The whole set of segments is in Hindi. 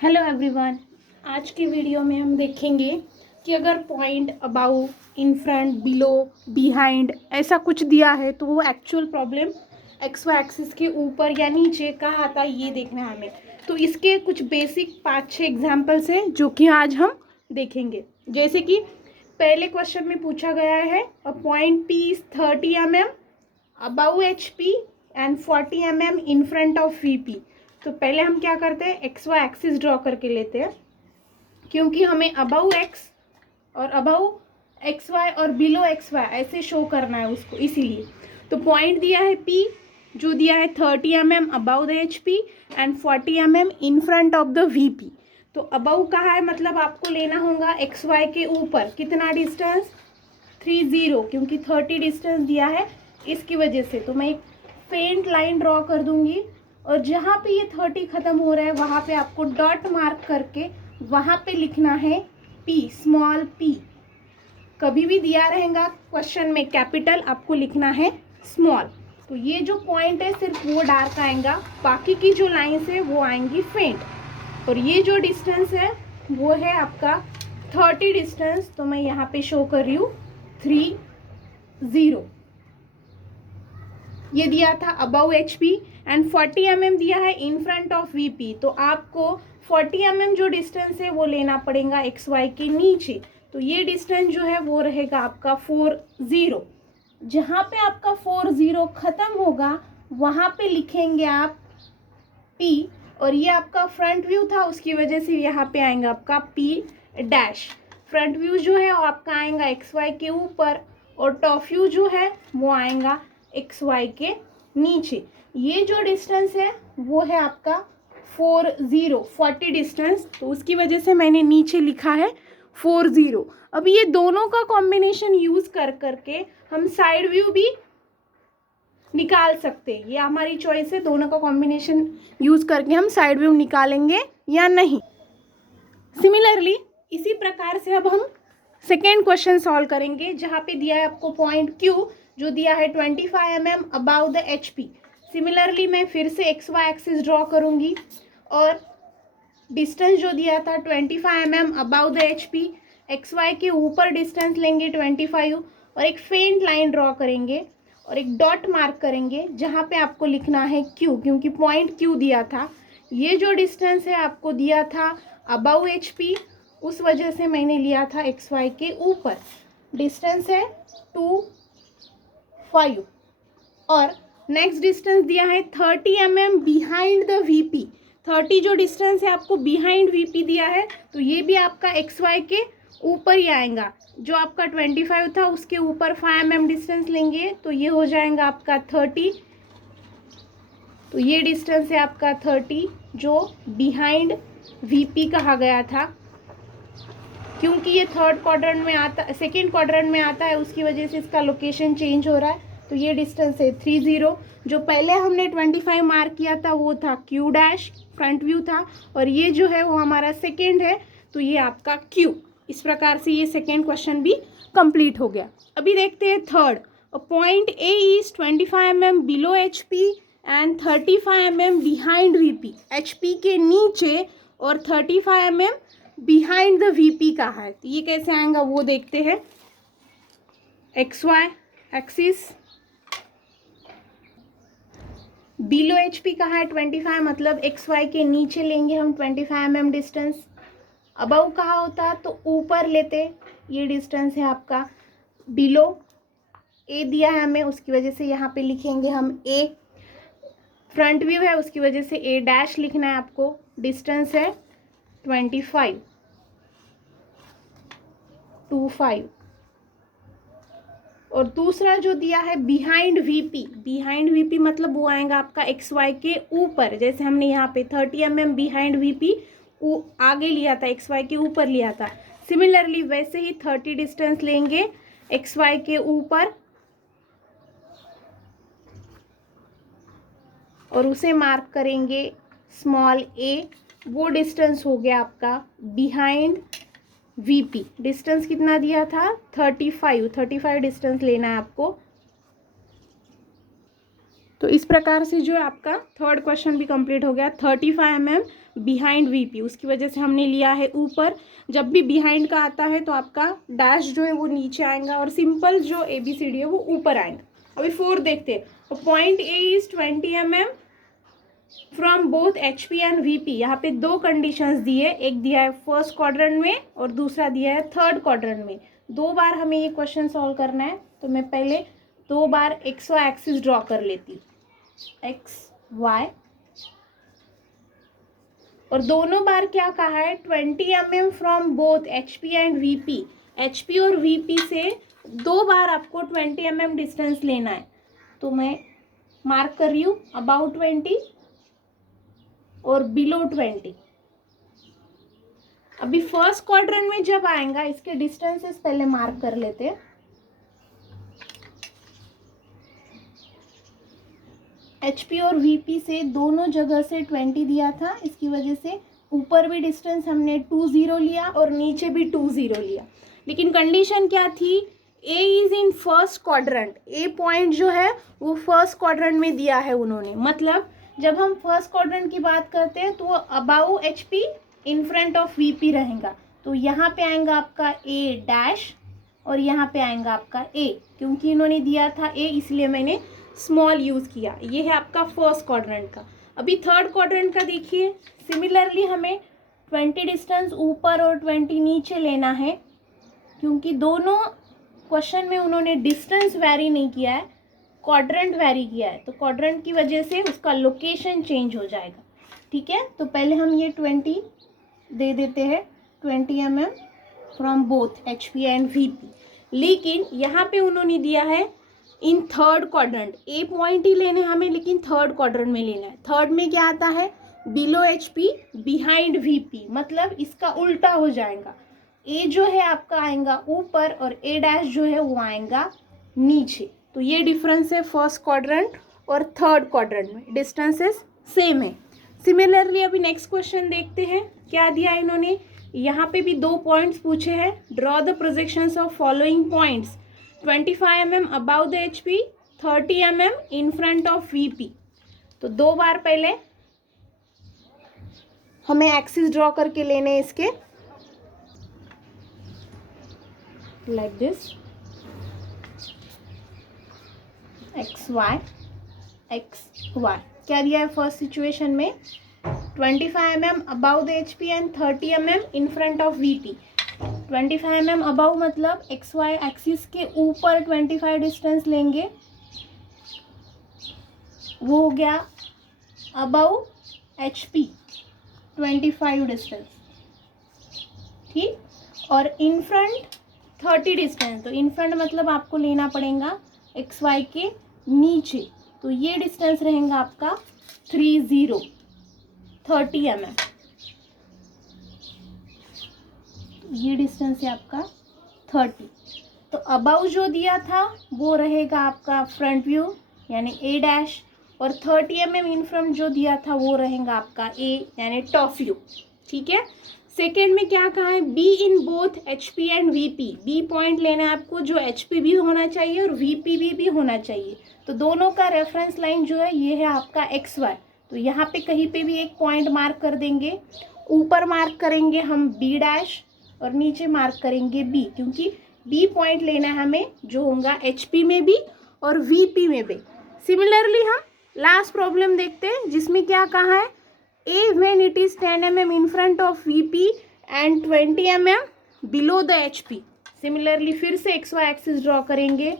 Hello everyone. आज की वीडियो में हम देखेंगे कि अगर point above, in front, below, behind ऐसा कुछ दिया है तो वो actual problem X Y axis के ऊपर या नीचे कहाँ आता है ये देखना है हमें। तो इसके कुछ बेसिक 5-6 एग्जाम्पल्स हैं जो कि आज हम देखेंगे। जैसे कि पहले क्वेश्चन में पूछा गया है a point P is 30 mm above H P and 40 mm in front of V P. तो पहले हम क्या करते हैं, एक्स वाई एक्सिस ड्रॉ करके लेते हैं, क्योंकि हमें अबाउ एक्स और अबाउ एक्स वाई और बिलो एक्स वाई ऐसे शो करना है उसको, इसीलिए। तो पॉइंट दिया है पी, जो दिया है 30 mm above the H P and 40 mm in front of the we P. तो अबाउ कहाँ है, मतलब आपको लेना होगा एक्स वाई के ऊपर कितना डिस्टेंस, 30, क्योंकि 30 डिस्टेंस दिया है इसकी वजह से। तो मैं एक फेंट लाइन ड्रॉ कर दूंगी और जहाँ पे ये 30 खत्म हो रहा है वहाँ पे आपको डॉट मार्क करके वहाँ पे लिखना है पी, स्मॉल पी। कभी भी दिया रहेगा क्वेश्चन में कैपिटल, आपको लिखना है स्मॉल। तो ये जो पॉइंट है सिर्फ वो डार्क आएगा, बाकी की जो लाइन्स है वो आएंगी फेंट। और ये जो डिस्टेंस है वो है आपका 30 डिस्टेंस, तो मैं यहाँ पे शो कर रही हूँ 30। ये दिया था above H P and 40 mm दिया है इन फ्रंट ऑफ वी पी। तो आपको 40 mm जो डिस्टेंस है वो लेना पड़ेगा एक्स वाई के नीचे। तो ये डिस्टेंस जो है वो रहेगा आपका 40। जहाँ पे आपका 40 खत्म होगा वहाँ पे लिखेंगे आप पी, और ये आपका फ्रंट व्यू था उसकी वजह से यहाँ पे आएगा आपका पी डैश। फ्रंट व्यू जो है वो आपका आएगा एक्स वाई के ऊपर और टॉप व्यू जो है वो आएगा एक्स वाई के नीचे। ये जो डिस्टेंस है वो है आपका 40 डिस्टेंस, तो उसकी वजह से मैंने नीचे लिखा है 40। अब ये दोनों का कॉम्बिनेशन यूज कर करके हम साइड व्यू भी निकाल सकते हैं। ये हमारी चॉइस है, दोनों का कॉम्बिनेशन यूज करके हम साइड व्यू निकालेंगे या नहीं। सिमिलरली इसी प्रकार से अब हम सेकेंड क्वेश्चन सॉल्व करेंगे, जहाँ पे दिया है आपको पॉइंट क्यू, जो दिया है 25 mm above the H P. Similarly मैं फिर से एक्स वाई एक्सिस ड्रॉ करूंगी और डिस्टेंस जो दिया था 25 mm above the H P, X Y के ऊपर डिस्टेंस लेंगे 25 और एक फेंट लाइन ड्रॉ करेंगे और एक डॉट मार्क करेंगे जहाँ पे आपको लिखना है क्यू, क्योंकि पॉइंट क्यू दिया था। ये जो डिस्टेंस है आपको दिया था अबाउ एच पी, उस वजह से मैंने लिया था एक्स वाई के ऊपर। डिस्टेंस है 25 और नेक्स्ट डिस्टेंस दिया है 30 mm बिहाइंड द वीपी। 30 जो डिस्टेंस है आपको बिहाइंड वीपी दिया है, तो ये भी आपका एक्स वाई के ऊपर ही आएगा। जो आपका 25 था उसके ऊपर 5 mm डिस्टेंस लेंगे तो ये हो जाएगा आपका 30। तो ये डिस्टेंस है आपका 30 जो बिहाइंड वीपी कहा गया था। क्योंकि ये थर्ड क्वाड्रेंट में आता, सेकेंड क्वाड्रेंट में आता है, उसकी वजह से इसका लोकेशन चेंज हो रहा है। तो ये डिस्टेंस है 30। जो पहले हमने 25 मार्क किया था वो था क्यू डैश, फ्रंट व्यू था, और ये जो है वो हमारा सेकेंड है, तो ये आपका क्यू। इस प्रकार से ये सेकेंड क्वेश्चन भी कंप्लीट हो गया। अभी देखते हैं third. Point A is 25 mm below H P and 35 mm behind V P. H P के नीचे और 35 mm बिहाइंड द वीपी का है, तो ये कैसे आएगा वो देखते हैं। X Y axis, below H P का है 25, मतलब एक्स वाई के नीचे लेंगे हम 25 mm डिस्टेंस। अबव कहाँ होता तो ऊपर लेते, ये डिस्टेंस है आपका बिलो। ए दिया है हमें, उसकी वजह से यहाँ पे लिखेंगे हम ए। फ्रंट व्यू है उसकी वजह से ए डैश लिखना है आपको। डिस्टेंस है 25 और दूसरा जो दिया है बिहाइंड वीपी। बिहाइंड वीपी मतलब वो आएगा आपका एक्स वाई के ऊपर। जैसे हमने यहाँ पे 30 mm बिहाइंड वीपी आगे लिया था, एक्स वाई के ऊपर लिया था। सिमिलरली वैसे ही 30 डिस्टेंस लेंगे एक्स वाई के ऊपर और उसे मार्क करेंगे स्मॉल ए। वो डिस्टेंस हो गया आपका बिहाइंड वीपी। डिस्टेंस कितना दिया था 35 डिस्टेंस लेना है आपको। तो इस प्रकार से जो है आपका थर्ड क्वेश्चन भी कंप्लीट हो गया। 35 mm बिहाइंड वीपी, उसकी वजह से हमने लिया है ऊपर। जब भी बिहाइंड का आता है तो आपका डैश जो है वो नीचे आएगा और सिंपल जो ABCD है वो ऊपर आएगा। अभी 4 देखते हैं। Point A is 20 mm from both HP and VP। यहाँ पे 2 कंडीशंस दी है, एक दिया है फर्स्ट क्वाड्रेंट में और दूसरा दिया है थर्ड क्वाड्रेंट में। 2 बार हमें ये क्वेश्चन सॉल्व करना है, तो मैं पहले 2 बार XY एक्सिस ड्रॉ कर लेती हूँ, XY, और दोनों बार क्या कहा है, 20 mm from both HP and VP। HP और VP से 2 बार आपको 20 mm डिस्टेंस लेना है। तो मैं मार्क कर रही हूँ अबाउट 20 और बिलो 20। अभी फर्स्ट क्वाड्रेंट में जब आएगा, इसके डिस्टेंसेस पहले मार्क कर लेते हैं। HP और VP से दोनों जगह से 20 दिया था, इसकी वजह से ऊपर भी डिस्टेंस हमने 20 लिया और नीचे भी 20 लिया। लेकिन कंडीशन क्या थी, A is in first quadrant. A point जो है वो फर्स्ट क्वाड्रेंट में दिया है उन्होंने। मतलब जब हम फर्स्ट क्वाड्रेंट की बात करते हैं तो above HP in front of VP रहेगा। तो यहाँ पे आएगा आपका A डैश और यहाँ पे आएगा आपका A। क्योंकि इन्होंने दिया था A, इसलिए मैंने स्मॉल यूज़ किया। ये है आपका फर्स्ट क्वाड्रेंट का। अभी थर्ड क्वाड्रेंट का देखिए, सिमिलरली हमें 20 डिस्टेंस ऊपर और 20 नीचे लेना है। क्योंकि दोनों क्वेश्चन में उन्होंने डिस्टेंस वैरी नहीं किया है, क्वाड्रेंट वैरी किया है। तो क्वाड्रेंट की वजह से उसका लोकेशन चेंज हो जाएगा। ठीक है, तो पहले हम ये 20 दे देते हैं, 20 mm from both HP and VP। लेकिन यहाँ पे उन्होंने दिया है in third quadrant. A point ही लेने हमें, लेकिन थर्ड क्वाड्रेंट में लेना है। थर्ड में क्या आता है, बिलो HP बिहाइंड VP, मतलब इसका उल्टा हो जाएगा। A जो है आपका आएगा ऊपर और A डैश जो है वो आएगा नीचे। तो ये डिफरेंस है फर्स्ट क्वाड्रेंट और थर्ड क्वाड्रेंट में, डिस्टेंसेस सेम है। सिमिलरली अभी नेक्स्ट क्वेश्चन देखते हैं, क्या दिया इन्होंने। यहाँ पे भी 2 पॉइंट्स पूछे हैं। Draw the projections of following points, 25 mm above the HP, 30 mm in front of VP। तो 2 बार पहले हमें एक्सिस ड्रॉ करके लेने हैं इसके, लाइक दिस, XY XY। क्या दिया है फर्स्ट सिचुएशन में, 25 mm above the HP and 30 mm in front of VP। 25 mm above मतलब XY एक्सिस के ऊपर 25 डिस्टेंस लेंगे, वो हो गया अबाउ HP 25 डिस्टेंस। ठीक, और इन फ्रंट 30 डिस्टेंस। तो इन फ्रंट मतलब आपको लेना पड़ेगा XY के नीचे। तो ये डिस्टेंस रहेगा आपका 30 mm। ये डिस्टेंस है आपका 30। तो अबाउ जो दिया था वो रहेगा आपका फ्रंट व्यू यानी A डैश, और 30 mm इन फ्रंट जो दिया था वो रहेगा आपका A यानी टॉप व्यू। ठीक है, सेकेंड में क्या कहा है, B in both HP and VP। B point लेना है आपको जो HP भी होना चाहिए और VP भी होना चाहिए। तो दोनों का रेफरेंस लाइन जो है ये है आपका XY। तो यहाँ पे कहीं पे भी एक पॉइंट मार्क कर देंगे। ऊपर मार्क करेंगे हम B डैश और नीचे मार्क करेंगे B, क्योंकि B पॉइंट लेना है हमें जो होगा HP में भी और VP में भी। सिमिलरली हम लास्ट प्रॉब्लम देखते हैं, जिसमें क्या कहा है, A when it is 10 mm in front of VP and 20 mm below the HP। Similarly फिर से XY एक्सिस ड्रॉ करेंगे।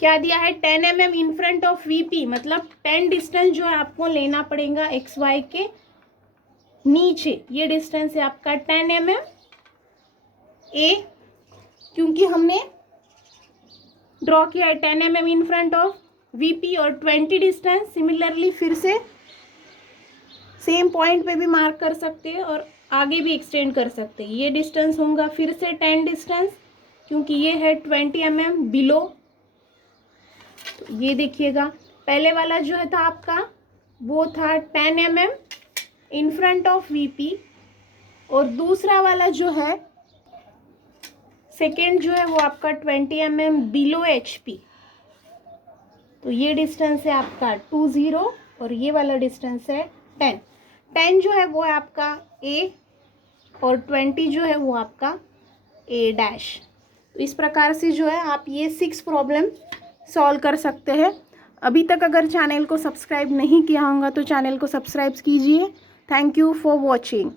क्या दिया है, 10 mm in front of VP, मतलब 10 डिस्टेंस जो है आपको लेना पड़ेगा XY के नीचे। ये डिस्टेंस है आपका 10 mm A, क्योंकि हमने ड्रॉ किया है 10 mm in front of VP और 20 डिस्टेंस। सिमिलरली फिर से सेम पॉइंट पे भी मार्क कर सकते हैं और आगे भी एक्सटेंड कर सकते हैं। ये डिस्टेंस होगा फिर से 10 डिस्टेंस, क्योंकि ये है 20 mm बिलो। तो ये देखिएगा, पहले वाला जो है था आपका वो था 10 mm in front of VP, और दूसरा वाला जो है सेकेंड जो है वो आपका 20 mm बिलो HP। तो ये डिस्टेंस है आपका 2 0 और ये वाला डिस्टेंस है 10। 10 जो है वो है आपका A और 20 जो है वो आपका A डैश। तो इस प्रकार से जो है आप ये 6 प्रॉब्लम सॉल्व कर सकते हैं। अभी तक अगर चैनल को सब्सक्राइब नहीं किया होगा तो चैनल को सब्सक्राइब कीजिए। Thank you for watching.